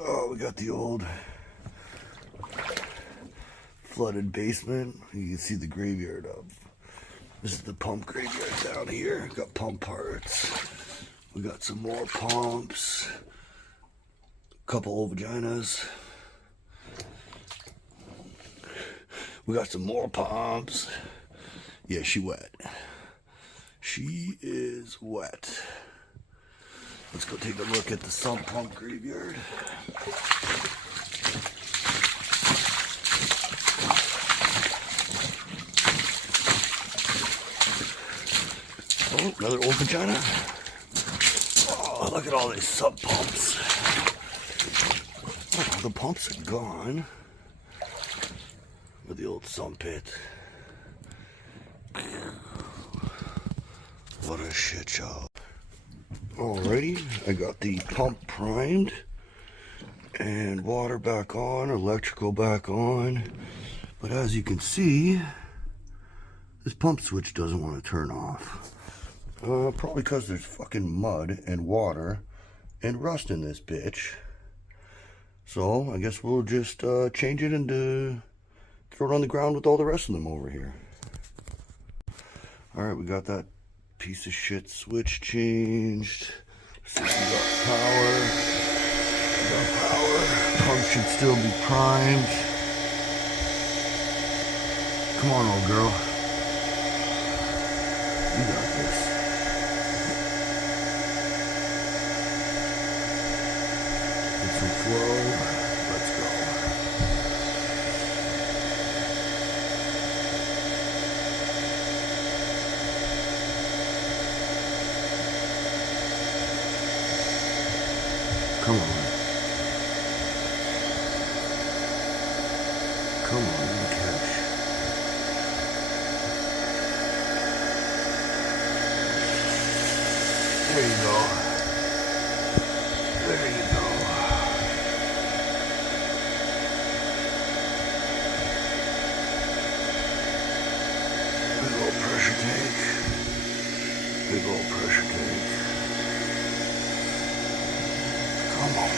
Oh, we got the old flooded basement. You can see the graveyard up. This is the pump graveyard down here. Got pump parts. We got some more pumps. A couple old vaginas. We got some more pumps. Yeah, she wet. She is wet. Let's go take a look at the sump pump graveyard. Oh, another old vagina. Oh, look at all these sump pumps. Oh, the pumps are gone. With the old sump pit. What a shit show. Alrighty, I got the pump primed and water back on, electrical back on. But as you can see, this pump switch doesn't want to turn off. Probably because there's fucking mud and water and rust in this bitch. So I guess we'll just change it and throw it on the ground with all the rest of them over here. Alright, we got that piece of shit switch changed. So we got power. We got power. Pump should still be primed. Come on, old girl. You got this. Get some flow. Let's go. Come on. Come on, you catch. There you go. There you go. Big old pressure tank. Big old pressure tank. Come on.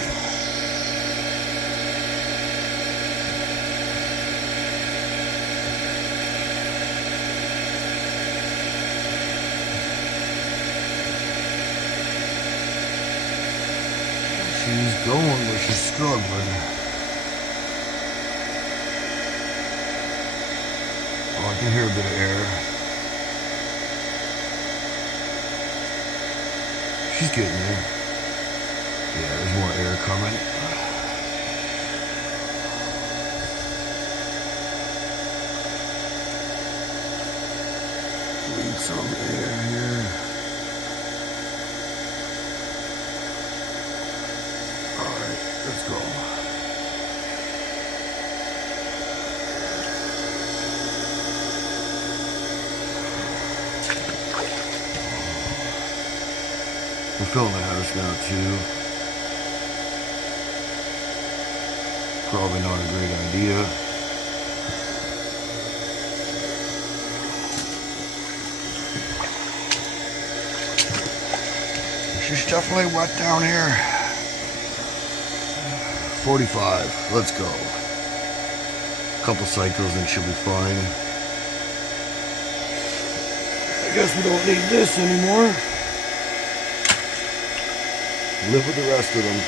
She's going, but she's struggling. Oh, I can hear a bit of air. She's getting there. Yeah, there's more air coming. Need some air here. Alright, let's go. We're filling the house now too. Probably not a great idea. She's definitely wet down here. 45, let's go. Couple cycles and she'll be fine. I guess we don't need this anymore. Live with the rest of them.